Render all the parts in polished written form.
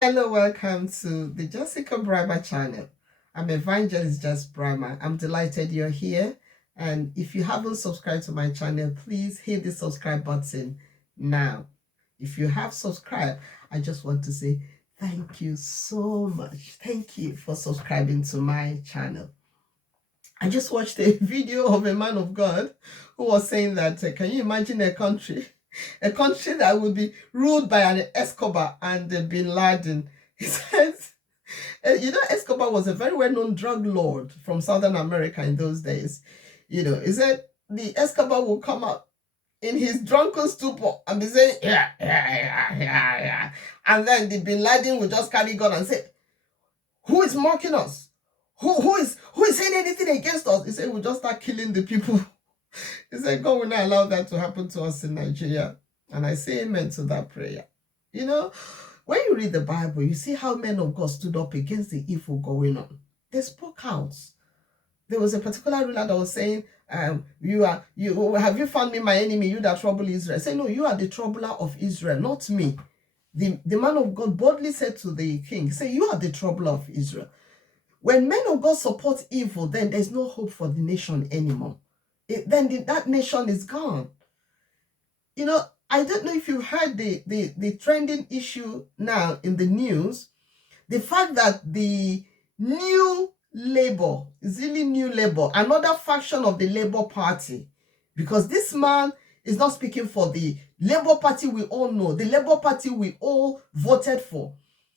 Hello, welcome to the Jessica Brimer channel. I'm Evangelist Jess Brimer. I'm delighted you're here. And if you haven't subscribed to my channel, please hit the subscribe button now. If you have subscribed, I just want to say thank you so much. Thank you for subscribing to my channel. I just watched a video of a man of God who was saying that, can you imagine a country that would be ruled by an Escobar and Bin Laden? He says, Escobar was a very well-known drug lord from Southern America in those days. He said the Escobar will come out in his drunken stupor and be saying, yeah, yeah, yeah, yeah, yeah. And then the Bin Laden will just carry gun and say, who is mocking us? Who is saying anything against us? He said, we'll just start killing the people. He said, God will not allow that to happen to us in Nigeria. And I say amen to that prayer. When you read the Bible, you see how men of God stood up against the evil going on. They spoke out. There was a particular ruler that was saying, have you found me my enemy, you that trouble Israel? Say, no, you are the troubler of Israel, not me. The man of God boldly said to the king, say, you are the troubler of Israel. When men of God support evil, then there's no hope for the nation anymore. That nation is gone. I don't know if you heard the trending issue now in the news, the fact that the new Labour, is really new Labour, another faction of the Labour Party, because this man is not speaking for the Labour Party we all know, the Labour Party we all voted for.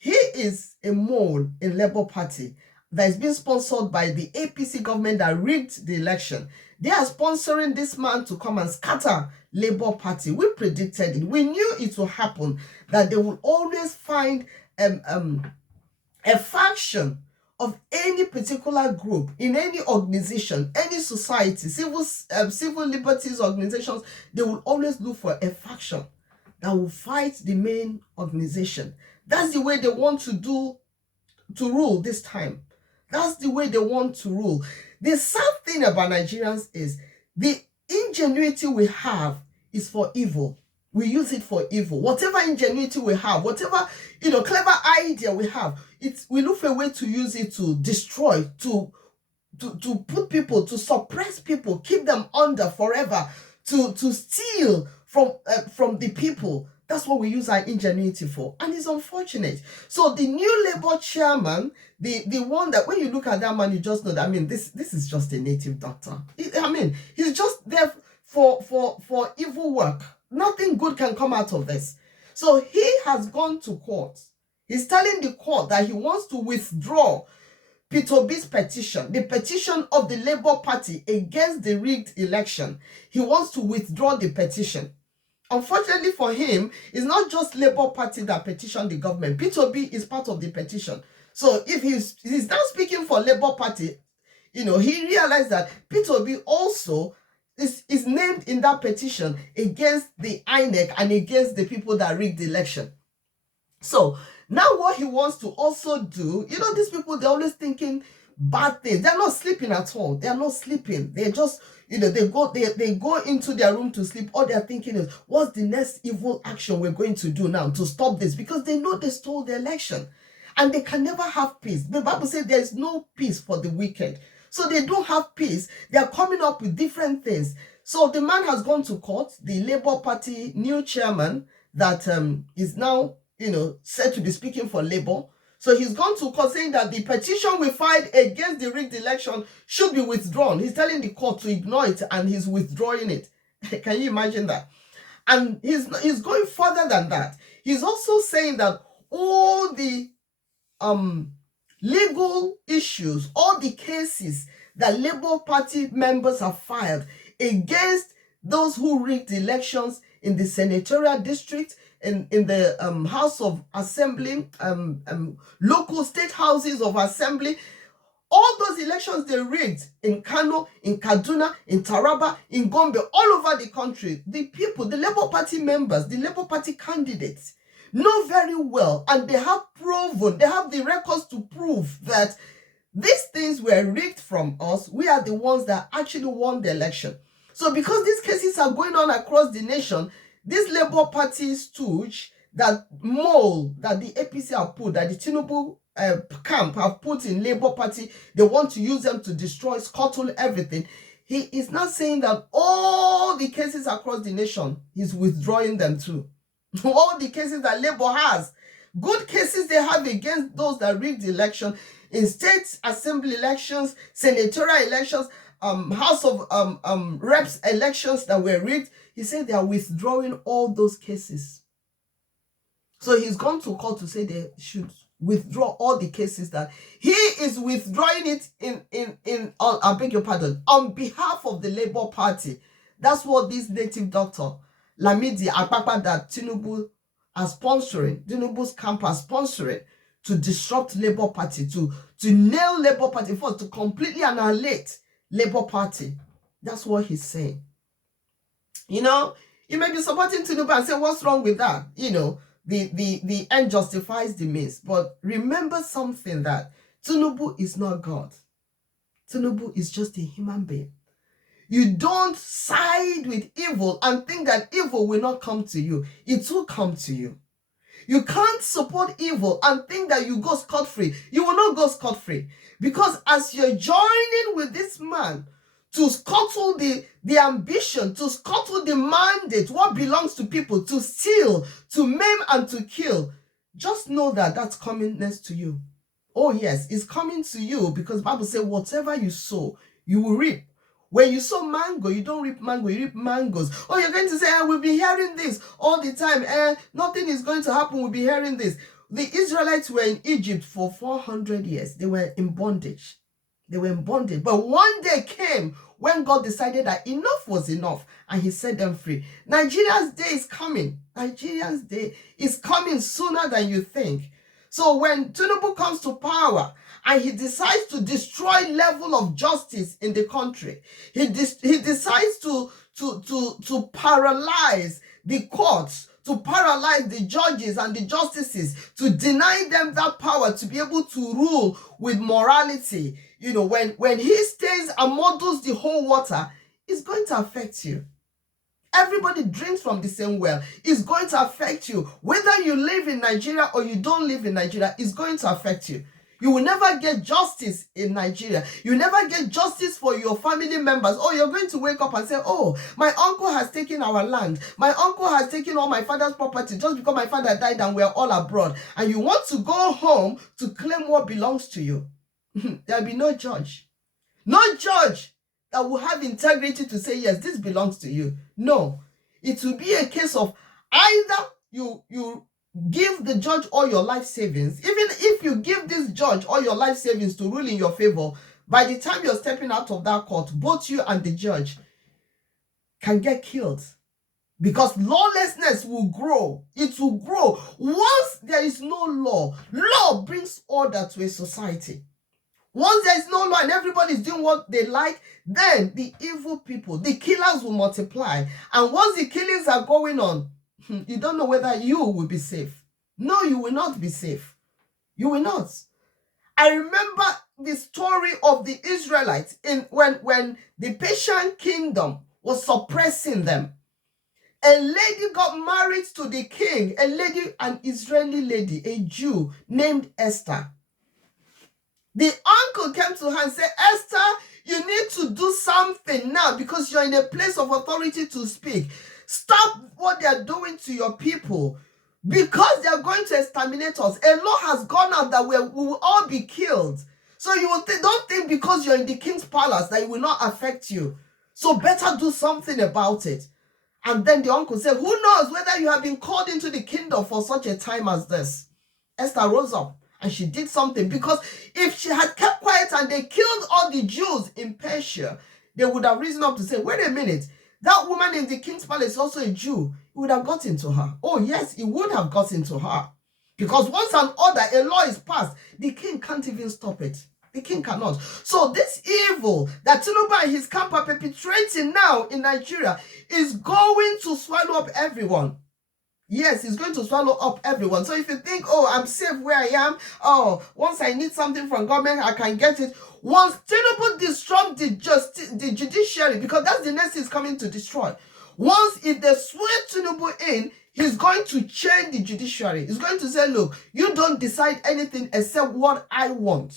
He is a mole in Labour Party that is being sponsored by the APC government that rigged the election. They are sponsoring this man to come and scatter Labour Party. We predicted it. We knew it will happen, that they will always find a faction of any particular group in any organization, any society, civil liberties organizations. They will always look for a faction that will fight the main organization. That's the way they want to rule this time. That's the way they want to rule. The sad thing about Nigerians is the ingenuity we have is for evil. We use it for evil. Whatever ingenuity we have, whatever clever idea we have, we look for a way to use it to destroy, to put people, to suppress people, keep them under forever, to steal from the people. That's what we use our ingenuity for. And it's unfortunate. So the new Labour chairman, the one that when you look at that man, you just know that, this is just a native doctor. He's just there for evil work. Nothing good can come out of this. So he has gone to court. He's telling the court that he wants to withdraw Peter Ob's petition, the petition of the Labour Party against the rigged election. He wants to withdraw the petition. Unfortunately for him, it's not just Labour Party that petitioned the government. Peter Obi is part of the petition. So if he's now speaking for Labour Party, he realized that Peter Obi also is named in that petition against the INEC and against the people that rigged the election. So now what he wants to also do, these people, they're always thinking bad things. They're not sleeping at all. They're not sleeping. They're just, they go into their room to sleep. All they're thinking is, what's the next evil action we're going to do now to stop this? Because they know they stole the election and they can never have peace. The Bible says there's no peace for the wicked. So they don't have peace. They're coming up with different things. So the man has gone to court, the Labour Party new chairman that is now, said to be speaking for Labour. So he's gone to court saying that the petition we filed against the rigged election should be withdrawn. He's telling the court to ignore it and he's withdrawing it. Can you imagine that? And he's going further than that. He's also saying that all the legal issues, all the cases that Labour Party members have filed against those who rigged elections in the senatorial district, in the House of Assembly, local state houses of assembly, all those elections they rigged in Kano, in Kaduna, in Taraba, in Gombe, all over the country, the people, the Labour Party members, the Labour Party candidates know very well, and they have proven, they have the records to prove that these things were rigged from us. We are the ones that actually won the election. So because these cases are going on across the nation, this Labour Party stooge that mole that the APC have put, that the Tinubu camp have put in Labour Party, they want to use them to destroy, scuttle everything. He is not saying that all the cases across the nation, he's withdrawing them too. All the cases that Labour has, good cases they have against those that rigged the election, in state assembly elections, senatorial elections, House of Reps elections that were rigged, he said they are withdrawing all those cases. So he's gone to court to say they should withdraw all the cases, that he is withdrawing it I beg your pardon, on behalf of the Labour Party. That's what this native doctor, Lamidi Akpakpa, that Tinubu are sponsoring, Tinubu's camp are sponsoring to disrupt Labour Party, to nail Labour Party first, to completely annihilate Labour Party. That's what he's saying. You know, you may be supporting Tinubu and say, what's wrong with that? You know, the end justifies the means. But remember something, that Tinubu is not God. Tinubu is just a human being. You don't side with evil and think that evil will not come to you. It will come to you. You can't support evil and think that you go scot-free. You will not go scot-free. Because as you're joining with this man to scuttle the ambition, to scuttle the mandate, what belongs to people, to steal, to maim, and to kill, just know that that's coming next to you. Oh yes, it's coming to you, because the Bible says whatever you sow, you will reap. When you sow mango, you don't reap mango, you reap mangoes. Oh, you're going to say, we'll be hearing this all the time. Nothing is going to happen, we'll be hearing this. The Israelites were in Egypt for 400 years. They were in bondage. They were in bondage. But one day came when God decided that enough was enough, and he set them free. Nigeria's day is coming. Nigeria's day is coming sooner than you think. So when Tinubu comes to power and he decides to destroy level of justice in the country, he decides to paralyze the courts, to paralyze the judges and the justices, to deny them that power to be able to rule with morality. You know, when he stays and muddles the whole water, it's going to affect you. Everybody drinks from the same well. It's going to affect you. Whether you live in Nigeria or you don't live in Nigeria, it's going to affect you. You will never get justice in Nigeria. You never get justice for your family members. Oh, you're going to wake up and say, oh, my uncle has taken our land. My uncle has taken all my father's property just because my father died and we're all abroad. And you want to go home to claim what belongs to you. There'll be no judge. No judge that will have integrity to say, yes, this belongs to you. No. It will be a case of either you give the judge all your life savings. Even if you give this judge all your life savings to rule in your favor, by the time you're stepping out of that court, both you and the judge can get killed. Because lawlessness will grow. It will grow. Once there is no law, law brings order to a society. Once there is no law and everybody is doing what they like, then the evil people, the killers will multiply. And once the killings are going on, you don't know whether you will be safe. No, you will not be safe. You will not. I remember the story of the Israelites when the Persian kingdom was suppressing them. A lady got married to the king, an Israeli lady, a Jew named Esther. The uncle came to her and said, Esther, you need to do something now because you're in a place of authority to speak. Stop what they're doing to your people because they're going to exterminate us. A law has gone out that we will all be killed. So you will don't think because you're in the king's palace that it will not affect you. So better do something about it. And then the uncle said, who knows whether you have been called into the kingdom for such a time as this. Esther rose up. And she did something, because if she had kept quiet and they killed all the Jews in Persia, they would have risen up to say, wait a minute, that woman in the king's palace is also a Jew. It would have gotten to her. Oh yes, it would have gotten to her. Because once an order, a law is passed, the king can't even stop it. The king cannot. So this evil that Tinubu and his camp are perpetrating now in Nigeria is going to swallow up everyone. Yes, it's going to swallow up everyone. So if you think, oh, I'm safe where I am, oh, once I need something from government, I can get it. Once Tinubu disrupt the judiciary, because that's the next thing is coming to destroy. Once if they swear Tinubu in, He's going to change the judiciary. He's going to say, look, you don't decide anything except what I want.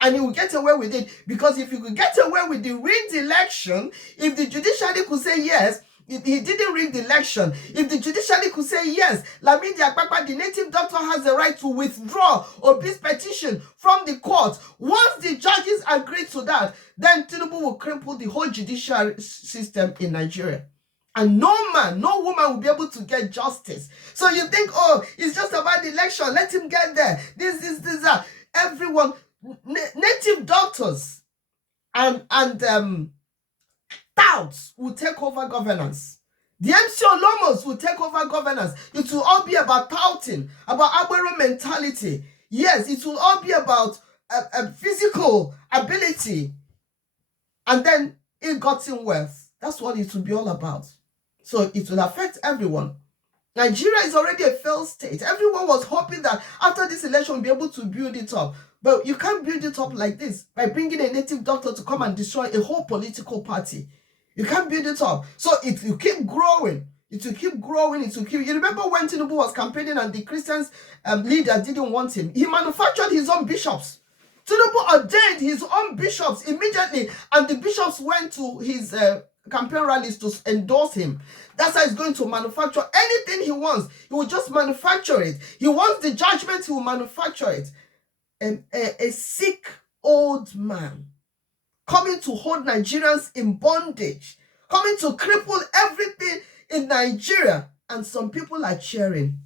And he will get away with it, because if he could get away with the rigged election, if the judiciary could say yes, if he didn't rig the election, if the judiciary could say yes, Lamidi Akpakpa, the native doctor, has the right to withdraw Obi's petition from the court. Once the judges agree to that, then Tinubu will cripple the whole judiciary system in Nigeria. And no man, no woman will be able to get justice. So you think, oh, it's just about the election, let him get there. This, that. Everyone, native doctors and touts will take over governance. The MC Olomos will take over governance. It will all be about touting, about Agbero mentality. Yes, it will all be about physical ability. And then ill-gotten wealth. That's what it will be all about. So it will affect everyone. Nigeria is already a failed state. Everyone was hoping that after this election we'll be able to build it up. But you can't build it up like this, by bringing a native doctor to come and destroy a whole political party. You can't build it up. So it will keep growing. It will keep growing. It will keep... You remember when Tinubu was campaigning and the Christians leader didn't want him? He manufactured his own bishops. Tinubu ordained his own bishops immediately, and the bishops went to his campaign rallies to endorse him. That's how he's going to manufacture anything he wants. He will just manufacture it. He wants the judgment, he will manufacture it. A sick old man coming to hold Nigerians in bondage, coming to cripple everything in Nigeria, and some people are cheering.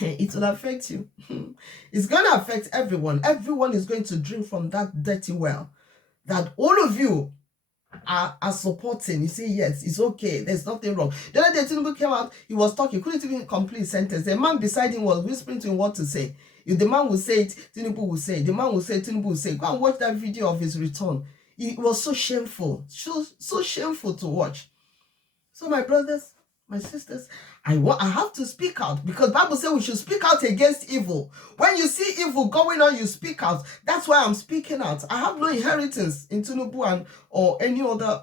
It will affect you. It's going to affect everyone. Everyone is going to drink from that dirty well that all of you are supporting. You say, yes, it's okay, there's nothing wrong. The other day, Tinubu came out, he was talking, couldn't even complete sentence. The man beside him was whispering to him what to say. If the man will say it, Tinubu will say it. The man will say it, Tinubu will say it. Go and watch that video of his return. It was so shameful. So shameful to watch. So my brothers, my sisters, I have to speak out, because Bible says we should speak out against evil. When you see evil going on, you speak out. That's why I'm speaking out. I have no inheritance in Tinubu or any other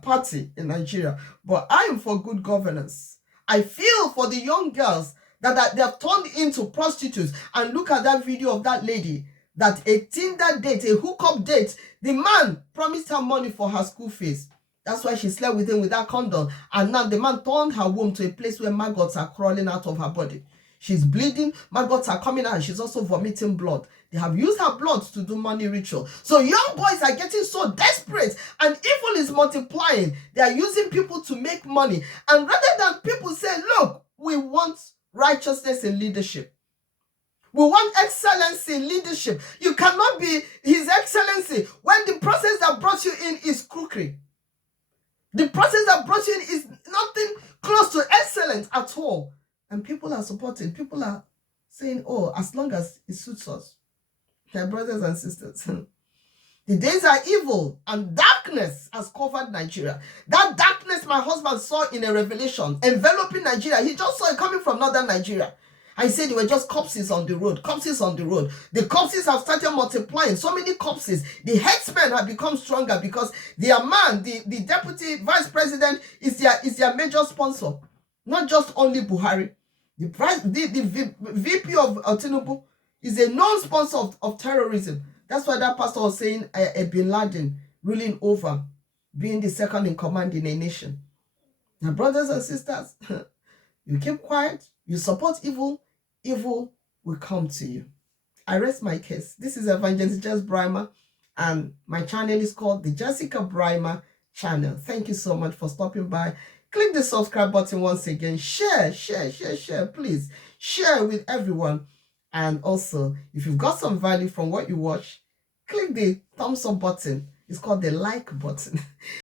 party in Nigeria, but I am for good governance. I feel for the young girls that they have turned into prostitutes. And look at that video of that lady, that a Tinder date, a hookup date, the man promised her money for her school fees. That's why she slept with him without condom. And now the man turned her womb to a place where maggots are crawling out of her body. She's bleeding, maggots are coming out, and she's also vomiting blood. They have used her blood to do money ritual. So young boys are getting so desperate, and evil is multiplying. They are using people to make money. And rather than people say, look, we want righteousness in leadership, we want excellence in leadership. You cannot be His Excellency when the process that brought you in is crookery. The process that brought you in is nothing close to excellence at all. And people are supporting. People are saying, oh, as long as it suits us. My brothers and sisters, the days are evil and darkness has covered Nigeria. That darkness my husband saw in a revelation enveloping Nigeria. He just saw it coming from northern Nigeria. I said there were just corpses on the road, corpses on the road. The corpses have started multiplying. So many corpses. The headsmen have become stronger because their man, the deputy vice president, is their major sponsor. Not just only Buhari. The VP of Tinubu is a known sponsor of terrorism. That's why that pastor was saying a Bin Laden ruling over, being the second in command in a nation. Now, brothers and sisters, you keep quiet, you support evil, evil will come to you. I rest my case. This is Evangelist Jess Brimer, and my channel is called the Jessica Brimer channel. Thank you so much for stopping by. Click the subscribe button once again. Share, please. Share with everyone. And also, if you've got some value from what you watch, click the thumbs up button. It's called the like button.